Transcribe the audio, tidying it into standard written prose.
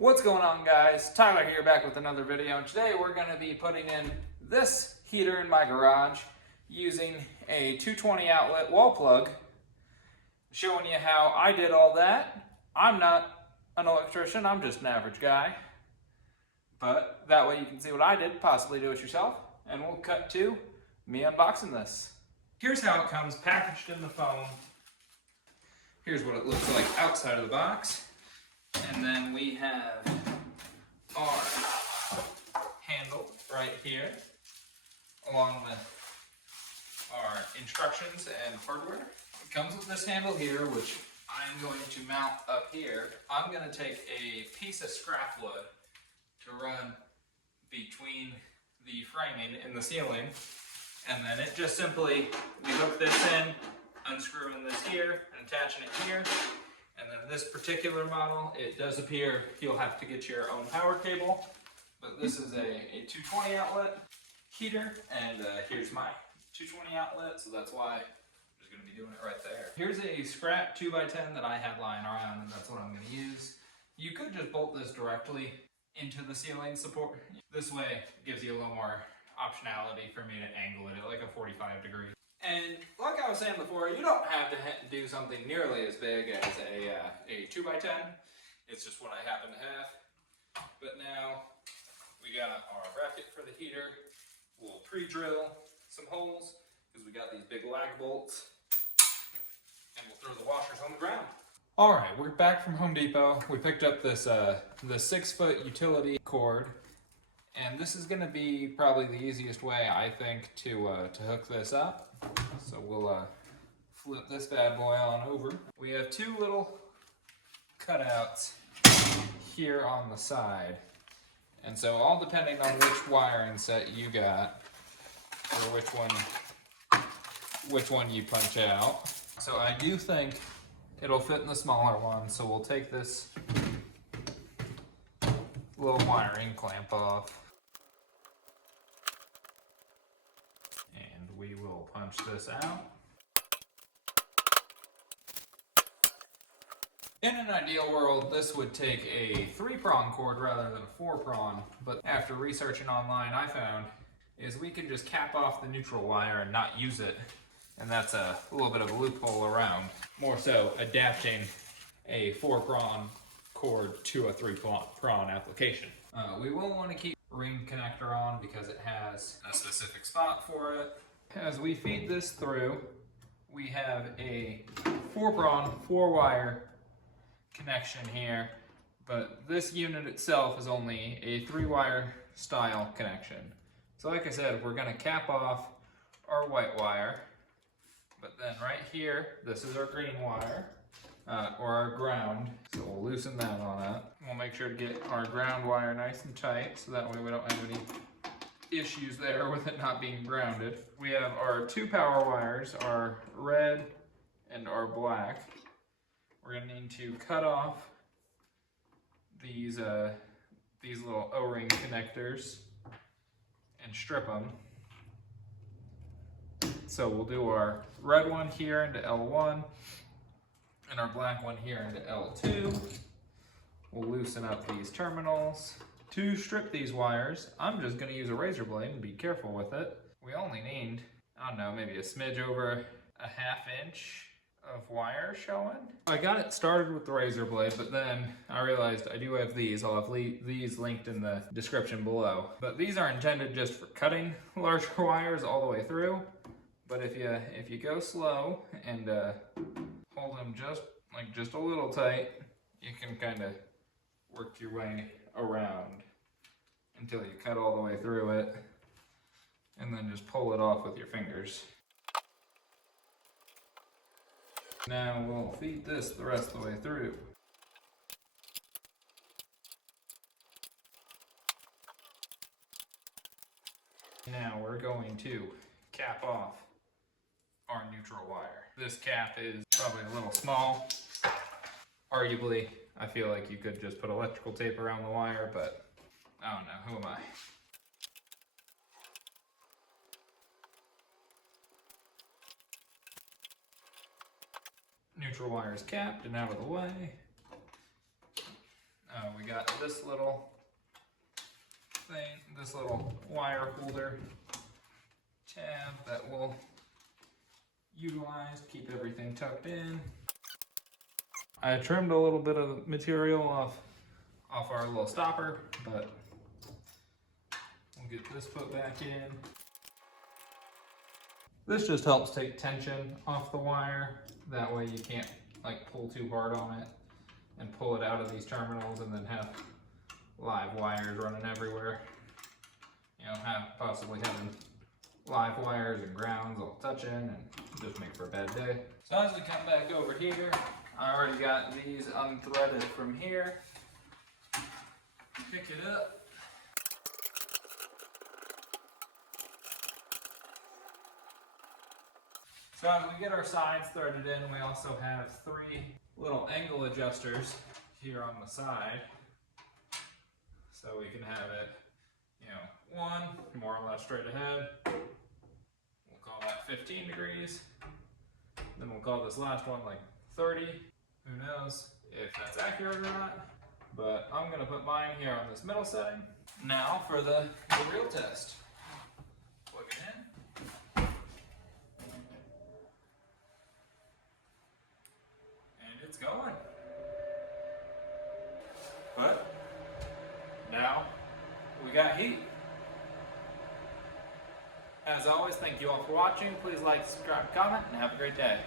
What's going on, guys? Tyler here, back with another video, and today we're going to be putting in this heater in my garage using a 220 outlet wall plug, showing you how I did all that. I'm not an electrician, I'm just an average guy, but that way you can see what I did, possibly do it yourself, and we'll cut to me unboxing this. Here's how it comes packaged in the foam. Here's what it looks like outside of the box. And then we have our handle right here, along with our instructions and hardware. It comes with this handle here, which I'm going to mount up here. I'm going to take a piece of scrap wood to run between the framing and the ceiling, and then it just simply, we hook this in, unscrewing this here, and attaching it here. And then this particular model, it does appear you'll have to get your own power cable, but this is a 220 outlet heater, and here's my 220 outlet, so that's why I'm just going to be doing it right there. Here's a scrap 2x10 that I had lying around, and that's what I'm going to use. You could just bolt this directly into the ceiling support. This way it gives you a little more optionality for me to angle it at like a 45 degree. And like I was saying before, you don't have to do something nearly as big as a 2x10. It's just what I happen to have. But now we got our bracket for the heater. We'll pre-drill some holes because we got these big lag bolts. And we'll throw the washers on the ground. All right, we're back from Home Depot. We picked up this the 6-foot utility cord. And this is going to be probably the easiest way, I think, to hook this up. So we'll flip this bad boy on over. We have two little cutouts here on the side. And so all depending on which wiring set you got, or which one you punch out. So I do think it'll fit in the smaller one, so we'll take this little wiring clamp off. We will punch this out. In an ideal world, this would take a 3-prong cord rather than a 4-prong, but after researching online, I found is we can just cap off the neutral wire and not use it, and that's a little bit of a loophole around. More so adapting a 4-prong cord to a 3-prong application. We will want to keep ring connector on because it has a specific spot for it. As we feed this through, we have a 4-prong, 4-wire connection here, but this unit itself is only a 3-wire style connection. So like I said, we're going to cap off our white wire, but then right here, this is our green wire, or our ground, so we'll loosen that on up. We'll make sure to get our ground wire nice and tight, so that way we don't have any issues there with it not being grounded. We have our 2 power wires, our red and our black. We're going to need to cut off these little O-ring connectors and strip them. So we'll do our red one here into L1 and our black one here into L2. We'll loosen up these terminals. To strip these wires, I'm just going to use a razor blade and be careful with it. We only need, I don't know, maybe a smidge over a 1/2 inch of wire showing. I got it started with the razor blade, but then I realized I do have these. I'll have these linked in the description below. But these are intended just for cutting larger wires all the way through. But if you go slow and hold them just a little tight, you can kind of work your way around until you cut all the way through it, and then just pull it off with your fingers. Now we'll feed this the rest of the way through. Now we're going to cap off our neutral wire. This cap is probably a little small. Arguably, I feel like you could just put electrical tape around the wire, but I don't know, who am I? Neutral wire is capped and out of the way. We got this little thing, this little wire holder tab that we'll utilize to keep everything tucked in. I trimmed a little bit of material off our little stopper, but we'll get this put back in. This just helps take tension off the wire. That way you can't like pull too hard on it and pull it out of these terminals and then have live wires running everywhere. You know, possibly having live wires and grounds all touching and just make for a bad day. So as we come back over here, I already got these unthreaded from here. Pick it up. So as we get our sides threaded in, we also have 3 little angle adjusters here on the side. So we can have it, you know, 1 more or less straight ahead. We'll call that 15 degrees. Then we'll call this last one like 30. Who knows if that's accurate or not. But I'm gonna put mine here on this middle setting. Now for the real test. Plug it in. And it's going. But now we got heat. As always, thank you all for watching. Please like, subscribe, comment, and have a great day.